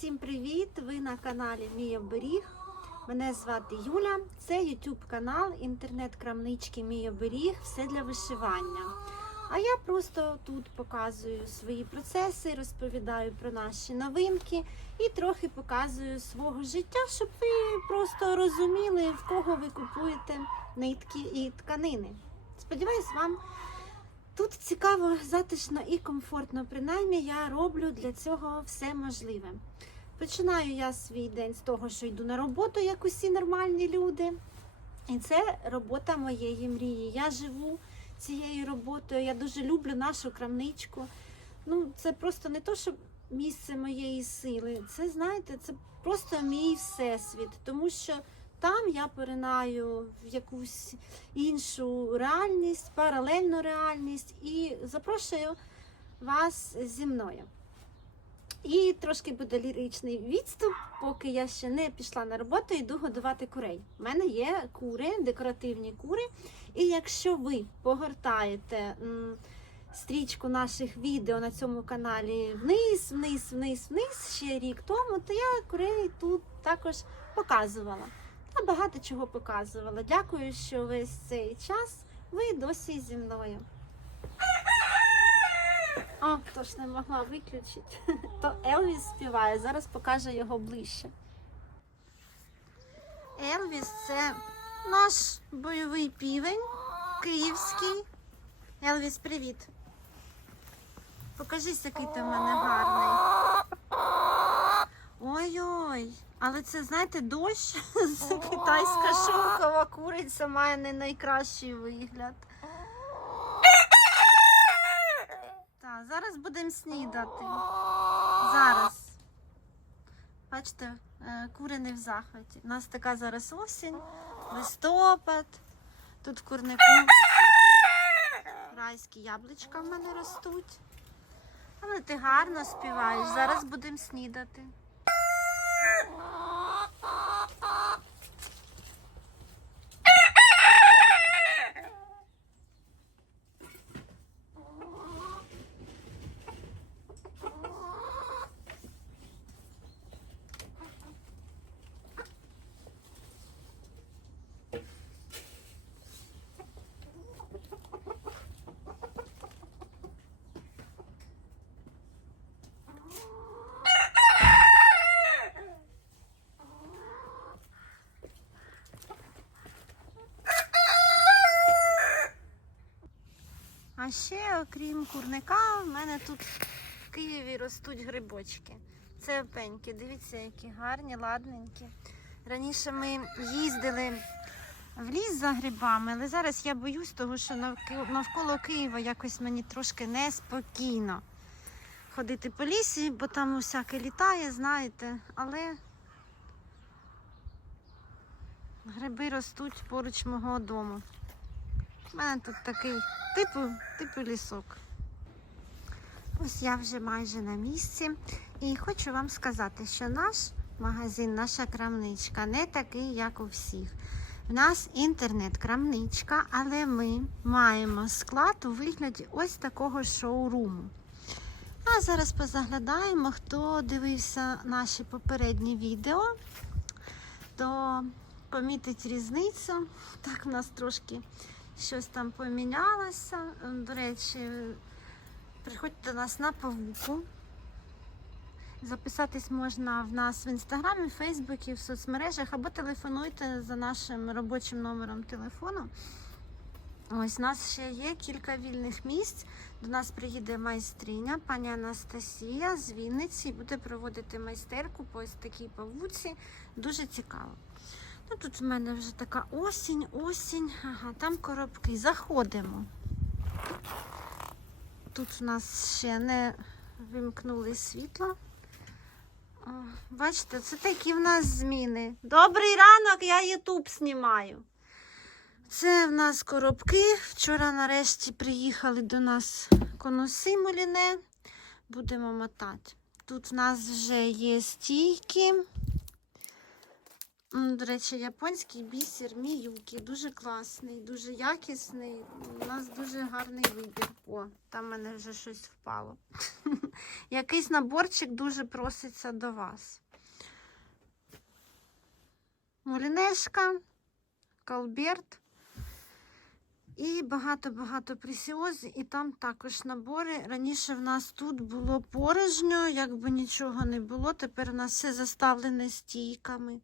всім привіт! Ви на каналі Мій оберіг. Мене звати Юля. Це YouTube канал інтернет-крамнички Мій оберіг. Все для вишивання. А я просто тут показую свої процеси, розповідаю про наші новинки і трохи показую свого життя, щоб ви просто розуміли, в кого ви купуєте нитки і тканини. Сподіваюсь, вам Тут цікаво, затишно і комфортно. Принаймні я роблю для цього все можливе. Починаю я свій день з того, що йду на роботу, як усі нормальні люди. І це робота моєї мрії. Я живу цією роботою. Я дуже люблю нашу крамничку. Ну, це просто не то, що місце моєї сили. Це, знаєте, це просто мій всесвіт, тому що там я поринаю в якусь іншу реальність, паралельну реальність і запрошую вас зі мною. І трошки буде ліричний відступ, поки я ще не пішла на роботу, йду годувати курей. У мене є кури, декоративні кури. І якщо ви погортаєте стрічку наших відео на цьому каналі вниз, вниз, вниз, вниз ще рік тому, то я курей тут також показувала. Та багато чого показувала. Дякую, що весь цей час ви досі зі мною. О, хто ж не могла виключити. То Елвіс співає, зараз покаже його ближче. Елвіс це наш бойовий півень, київський. Елвіс, привіт. Покажись, який ти в мене гарний. Ой-ой, але це, знаєте, дощ з китайська шовкова куриця має не найкращий вигляд. Так, зараз будемо снідати. Зараз. Бачите, е, кури не в захваті. У нас така зараз осінь, листопад. Тут в курнику райські яблучка в мене ростуть. Але ти гарно співаєш. Зараз будемо снідати. А ще, окрім курника, в мене тут в Києві ростуть грибочки. Це пеньки. Дивіться, які гарні, ладненькі. Раніше ми їздили в ліс за грибами, але зараз я боюсь, того, що навколо Києва якось мені трошки неспокійно ходити по лісі, бо там усяке літає, знаєте, але гриби ростуть поруч мого дому. У мене тут такий типу, типу лісок. Ось я вже майже на місці. І хочу вам сказати, що наш магазин, наша крамничка не такий, як у всіх. В нас інтернет-крамничка, але ми маємо склад у вигляді ось такого шоуруму. А зараз позаглядаємо, хто дивився наші попередні відео, то помітить різницю. Так, в нас трошки щось там помінялося. До речі, приходьте до нас на павуку. Записатись можна в нас в інстаграмі, в Фейсбуці, в соцмережах або телефонуйте за нашим робочим номером телефону. Ось у нас ще є кілька вільних місць. До нас приїде майстриня, пані Анастасія з Вінниці буде проводити майстерку по ось такій павуці. Дуже цікаво. Ну, тут в мене вже така осінь, осінь. Ага, там коробки. Заходимо. Тут у нас ще не вимкнули світло. О, бачите, це такі в нас зміни. Добрий ранок, я Ютуб знімаю. Це в нас коробки. Вчора нарешті приїхали до нас конуси муліне. Будемо мотати. Тут в нас вже є стійки. До речі, японський бісер Міюкі дуже класний, дуже якісний. У нас дуже гарний вибір. О, там в мене вже щось впало. Якийсь наборчик дуже проситься до вас. Мулінешка, Калберт і багато-багато пресіоз. І там також набори. Раніше в нас тут було порожньо, якби нічого не було. Тепер у нас все заставлене стійками.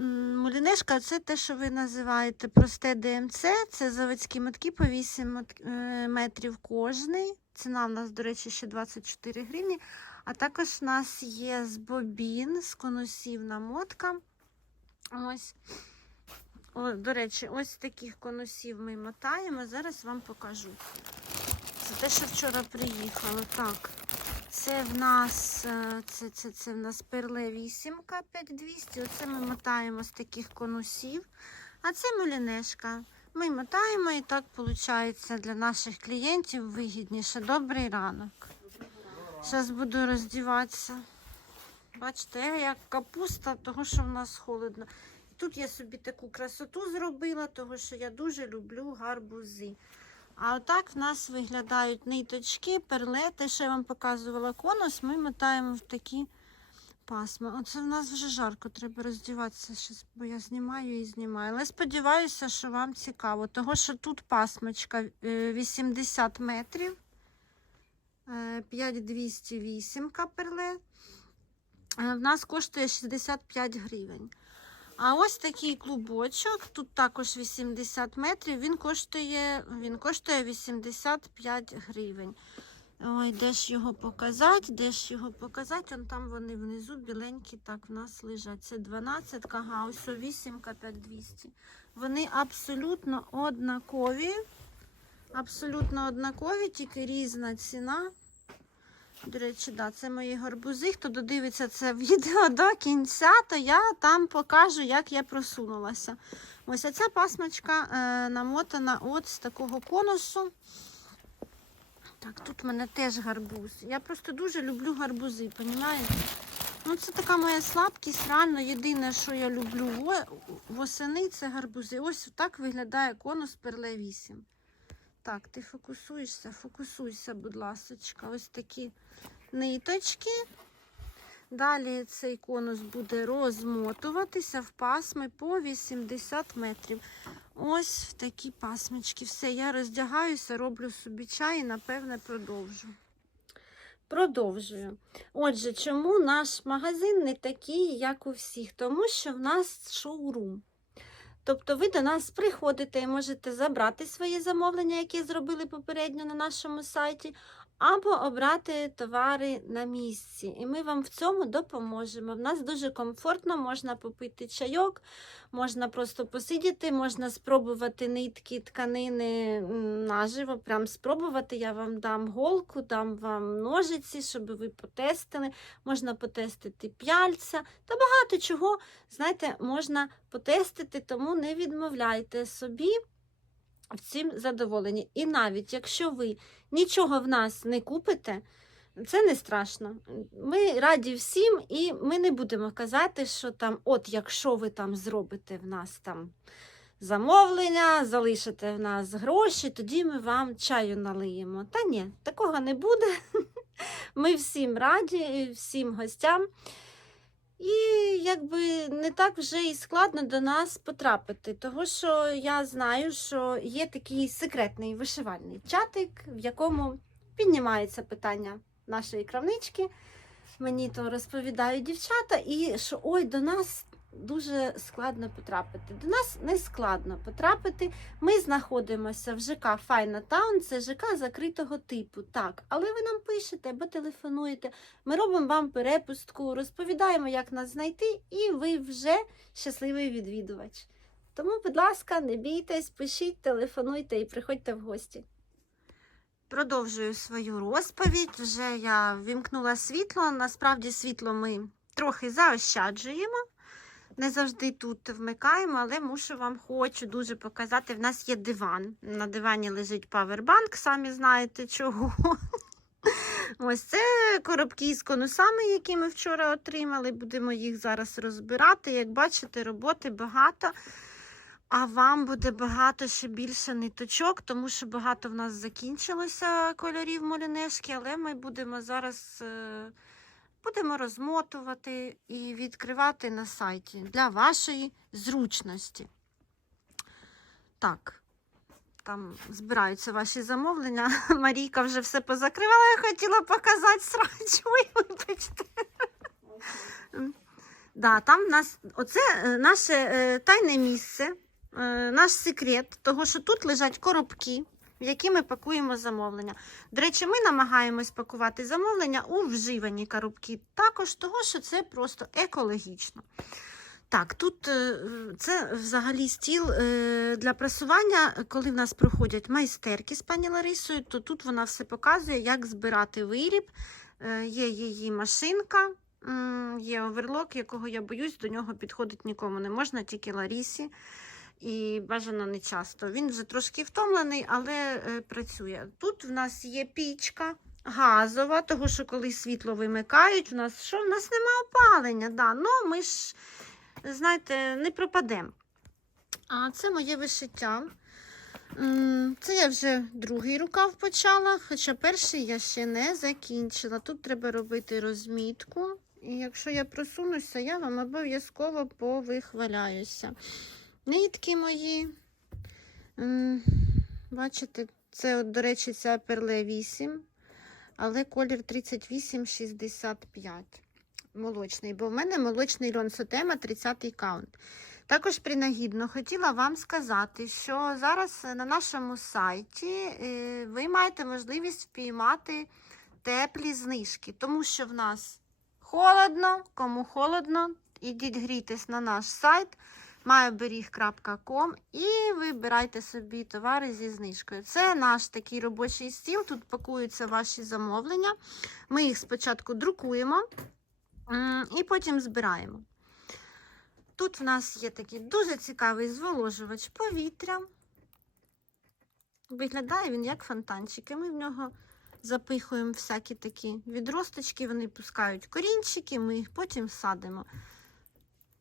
Мулінешка це те, що ви називаєте просте ДМЦ. Це заводські метки по 8 е, метрів кожний. Ціна в нас, до речі, ще 24 гривні. А також в нас є з бобін, з конусів намотка. Ось. О, до речі, ось таких конусів ми мотаємо. Зараз вам покажу. Це те, що вчора приїхало. Так. Це в нас е, це, це, це в нас перле 8 5200. Оце ми мотаємо з таких конусів. А це мулінешка. Ми мотаємо і так виходить для наших клієнтів вигідніше. Добрий ранок. Зараз буду роздіватися. Бачите, як капуста, того що в нас холодно. Тут я собі таку красоту зробила, того що я дуже люблю гарбузи. А отак в нас виглядають ниточки, перлети, що я вам показувала конус, ми мотаємо в такі пасма. Оце в нас вже жарко, треба роздіватися, щас, бо я знімаю і знімаю. Але сподіваюся, що вам цікаво, того що тут пасмочка е, 80 метрів, е, 5208 перлет. Е, В нас коштує 65 гривень. А ось такий клубочок, тут також 80 метрів, він коштує, він коштує 85 гривень. Ой, де ж його показати, де ж його показати? Он там вони внизу біленькі так в нас лежать. Це 12, ага, ось 8 5200. Вони абсолютно однакові. Абсолютно однакові, тільки різна ціна. До речі, да, це мої гарбузи. Хто додивиться це відео до кінця, то я там покажу, як я просунулася. Ось ця пасмочка е, намотана от з такого конусу. Так, тут в мене теж гарбуз. Я просто дуже люблю гарбузи, понімаєте? Ну, це така моя слабкість. Реально, єдине, що я люблю восени, це гарбузи. Ось так виглядає конус перле 8. Так, ти фокусуєшся, фокусуйся, будь ласочка. Ось такі ниточки. Далі цей конус буде розмотуватися в пасми по 80 метрів. Ось в такі пасмочки. Все, я роздягаюся, роблю собі чай і, напевне, продовжу. Продовжую. Отже, чому наш магазин не такий, як у всіх? Тому що в нас шоурум. Тобто ви до нас приходите і можете забрати свої замовлення, які зробили попередньо на нашому сайті, або обрати товари на місці. І ми вам в цьому допоможемо. В нас дуже комфортно, можна попити чайок, можна просто посидіти, можна спробувати нитки, тканини наживо, прям спробувати. Я вам дам голку, дам вам ножиці, щоб ви потестили. Можна потестити п'яльця та багато чого, знаєте, можна потестити, тому не відмовляйте собі в цім задоволені. І навіть якщо ви нічого в нас не купите, це не страшно. Ми раді всім, і ми не будемо казати, що там, от якщо ви там зробите в нас там замовлення, залишите в нас гроші, тоді ми вам чаю налиємо. Та ні, такого не буде. Ми всім раді, всім гостям. І якби не так вже і складно до нас потрапити, тому що я знаю, що є такий секретний вишивальний чатик, в якому піднімається питання нашої крамнички. Мені то розповідають дівчата, і що ой, до нас дуже складно потрапити. До нас не складно потрапити. Ми знаходимося в ЖК Файна Таун, це ЖК закритого типу. Так, але ви нам пишете або телефонуєте. Ми робимо вам перепустку, розповідаємо, як нас знайти, і ви вже щасливий відвідувач. Тому, будь ласка, не бійтесь, пишіть, телефонуйте і приходьте в гості. Продовжую свою розповідь. Вже я вімкнула світло. Насправді світло ми трохи заощаджуємо. Не завжди тут вмикаємо, але мушу вам хочу дуже показати. В нас є диван. На дивані лежить павербанк, самі знаєте чого. Ось це коробки з конусами, які ми вчора отримали. Будемо їх зараз розбирати. Як бачите, роботи багато. А вам буде багато ще більше ниточок, тому що багато в нас закінчилося кольорів молінешки, але ми будемо зараз е, будемо розмотувати і відкривати на сайті для вашої зручності. Так, там збираються ваші замовлення. Марійка вже все позакривала, я хотіла показати срач. Ой, вибачте. Да, там нас оце е, наше е, тайне місце, е, наш секрет, того, що тут лежать коробки, в які ми пакуємо замовлення. До речі, ми намагаємось пакувати замовлення у вживані коробки, також того, що це просто екологічно. Так, тут е, це взагалі стіл е, для прасування. Коли в нас проходять майстерки з пані Ларисою, то тут вона все показує, як збирати виріб. Е, Є її машинка, є оверлок, якого я боюсь, до нього підходить нікому не можна, тільки Ларісі. І бажано не часто. Він вже трошки втомлений, але е, працює. Тут в нас є пічка газова, того що коли світло вимикають, у нас що? В нас нема опалення. Да. Ну, ми ж, знаєте, не пропадемо. А це моє вишиття. Це я вже другий рукав почала, хоча перший я ще не закінчила. Тут треба робити розмітку. І якщо я просунуся, я вам обов'язково повихваляюся. Нитки мої. Бачите, це, до речі, ця перле 8, але колір 38,65. Молочний, бо в мене молочний льон Сотема 30 каунт. Також принагідно хотіла вам сказати, що зараз на нашому сайті е, ви маєте можливість впіймати теплі знижки, тому що в нас холодно, кому холодно, ідіть грійтесь на наш сайт mayoberіг.com і вибирайте собі товари зі знижкою. Це наш такий робочий стіл. Тут пакуються ваші замовлення. Ми їх спочатку друкуємо і потім збираємо. Тут в нас є такий дуже цікавий зволожувач повітря. Виглядає він як фонтанчики. Ми в нього запихуємо всякі такі відросточки, вони пускають корінчики, ми їх потім садимо.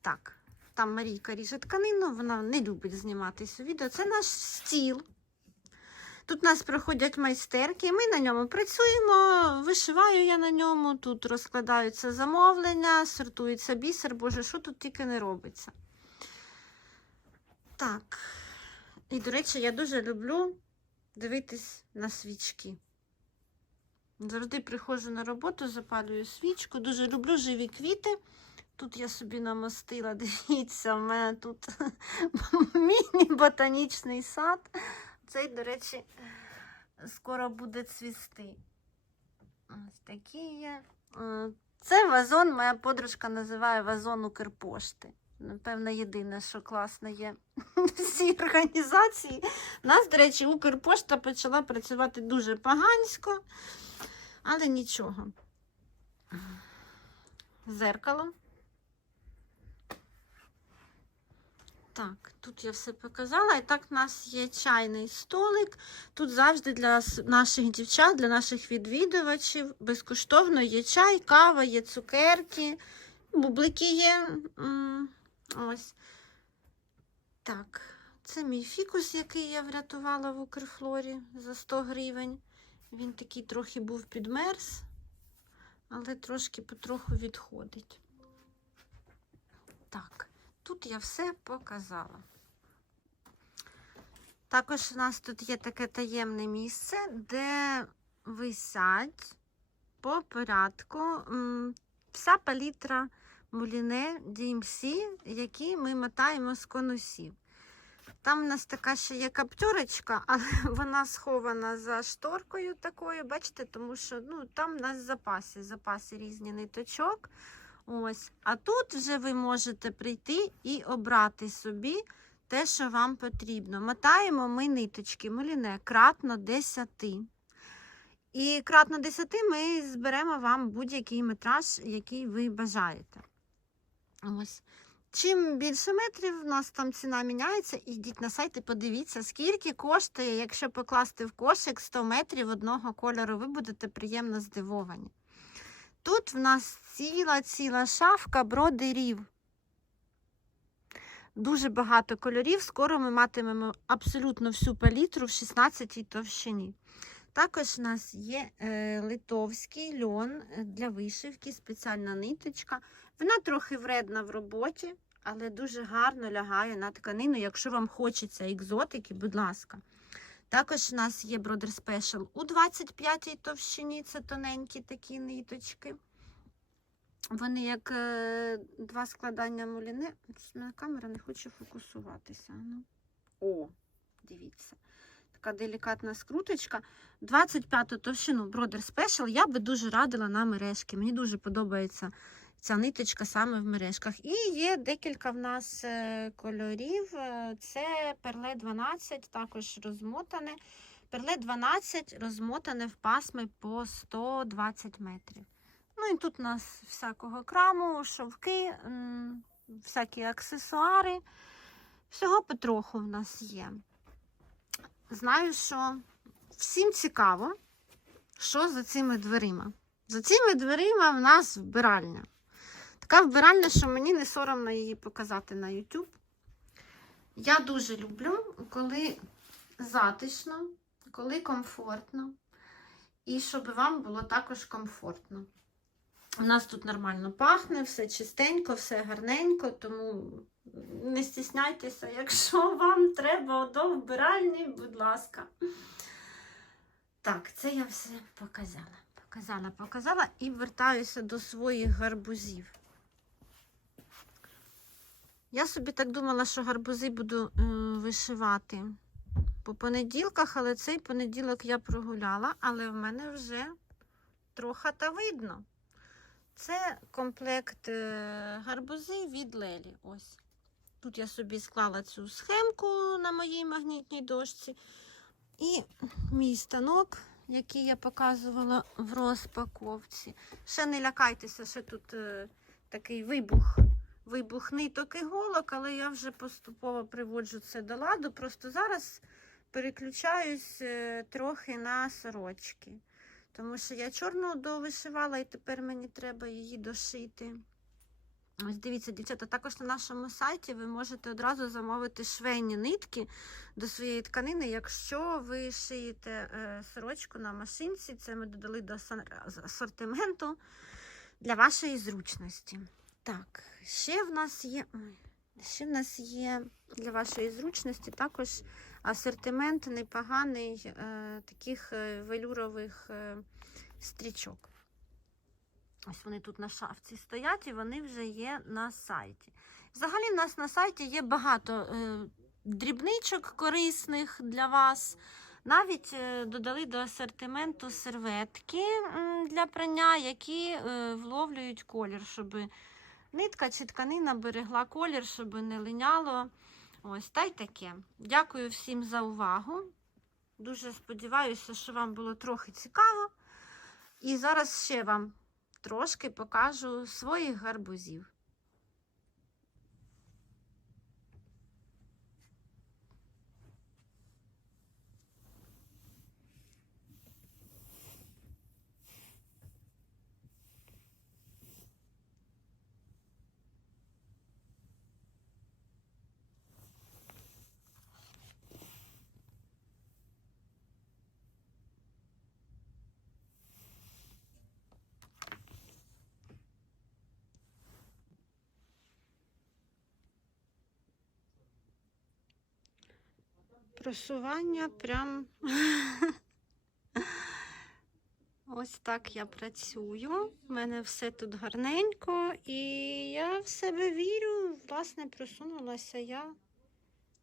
Так, там Марійка ріже тканину, вона не любить зніматися у відео. Це наш стіл. Тут у нас проходять майстерки, ми на ньому працюємо, вишиваю я на ньому, тут розкладаються замовлення, сортується бісер, боже, що тут тільки не робиться. Так. І, до речі, я дуже люблю дивитись на свічки. Завжди приходжу на роботу, запалюю свічку. Дуже люблю живі квіти. Тут я собі намастила, дивіться, в мене тут міні-ботанічний сад. Цей, до речі, скоро буде цвісти. Ось такі є. Е, Це вазон, моя подружка називає вазон Укрпошти. Напевно, єдине, що класно є в цій організації. У нас, до речі, Укрпошта почала працювати дуже погансько, але нічого. Зеркало. Так, тут я все показала. І так, у нас є чайний столик. Тут завжди для наших дівчат, для наших відвідувачів безкоштовно є чай, кава, є цукерки, бублики є. Ось. Так, це мій фікус, який я врятувала в Укрфлорі за 100 гривень. Він такий трохи був підмерз, але трошки потроху відходить. Тут я все показала. Також у нас тут є таке таємне місце, де висять по порядку вся палітра муліне DMC, які ми мотаємо з конусів. Там у нас така ще є каптюрочка, але вона схована за шторкою такою, бачите, тому що ну, там у нас запаси, запаси різні ниточок. Ось. А тут вже ви можете прийти і обрати собі те, що вам потрібно. Мотаємо ми ниточки муліне кратно 10. І кратно 10 ми зберемо вам будь-який метраж, який ви бажаєте. Ось. Чим більше метрів, у нас там ціна міняється. Ідіть на сайт і подивіться, скільки коштує, якщо покласти в кошик 100 метрів одного кольору, ви будете приємно здивовані. тут в нас ціла ціла шафка бродерів. Дуже багато кольорів. Скоро ми матимемо абсолютно всю палітру в 16 товщині. Також у нас є е, литовський льон для вишивки, спеціальна ниточка. Вона трохи вредна в роботі, але дуже гарно лягає на тканину. Якщо вам хочеться екзотики, будь ласка. Також у нас є Brother Special у 25-й товщині, це тоненькі такі ниточки. Вони як е, два складання муліне. Щось мене камера не хоче фокусуватися. Ну. О, дивіться. Така делікатна скруточка. 25-ту товщину Brother Special я би дуже радила на мережки. Мені дуже подобається ця ниточка саме в мережках. І є декілька в нас е, кольорів. Е, Це перле 12, також розмотане. Перле 12 розмотане в пасми по 120 метрів. Ну і тут у нас всякого краму, шовки, всякі аксесуари. Всього потроху в нас є. Знаю, що всім цікаво, що за цими дверима. За цими дверима в нас вбиральня. Така вбиральня, що мені не соромно її показати на YouTube. Я дуже люблю, коли затишно, коли комфортно, і щоб вам було також комфортно. У нас тут нормально пахне, все чистенько, все гарненько, тому не стісняйтеся, якщо вам треба до вбиральні, будь ласка. Так, це я все показала. Показала, показала і вертаюся до своїх гарбузів. Я собі так думала, що гарбузи буду е, вишивати по понеділках, але цей понеділок я прогуляла, але в мене вже трохи та видно. Це комплект е, гарбузи від Лелі. Ось. Тут я собі склала цю схемку на моїй магнітній дошці. І мій станок, який я показувала в розпаковці. Ще не лякайтеся, що тут е, такий вибух. Вибух ниток і голок, але я вже поступово приводжу це до ладу. Просто зараз переключаюсь е, трохи на сорочки. Тому що я чорну довишивала і тепер мені треба її дошити. Ось дивіться, дівчата, також на нашому сайті ви можете одразу замовити швейні нитки до своєї тканини, якщо ви шиєте е, сорочку на машинці, це ми додали до асортименту для вашої зручності. Так, ще в нас є. Ще в нас є для вашої зручності також асортимент непоганий е, таких е, велюрових е, стрічок. Ось вони тут на шафці стоять і вони вже є на сайті. Взагалі, в нас на сайті є багато дрібничок корисних для вас. Навіть додали до асортименту серветки для прання, які вловлюють колір, щоб нитка чи тканина берегла колір, щоб не линяло. Ось та й таке. Дякую всім за увагу. Дуже сподіваюся, що вам було трохи цікаво. І зараз ще вам трошки покажу своїх гарбузів. Просування прям ось так я працюю. У мене все тут гарненько, і я в себе вірю. Власне, просунулася я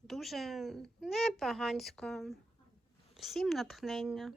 дуже непогансько. Всім натхнення.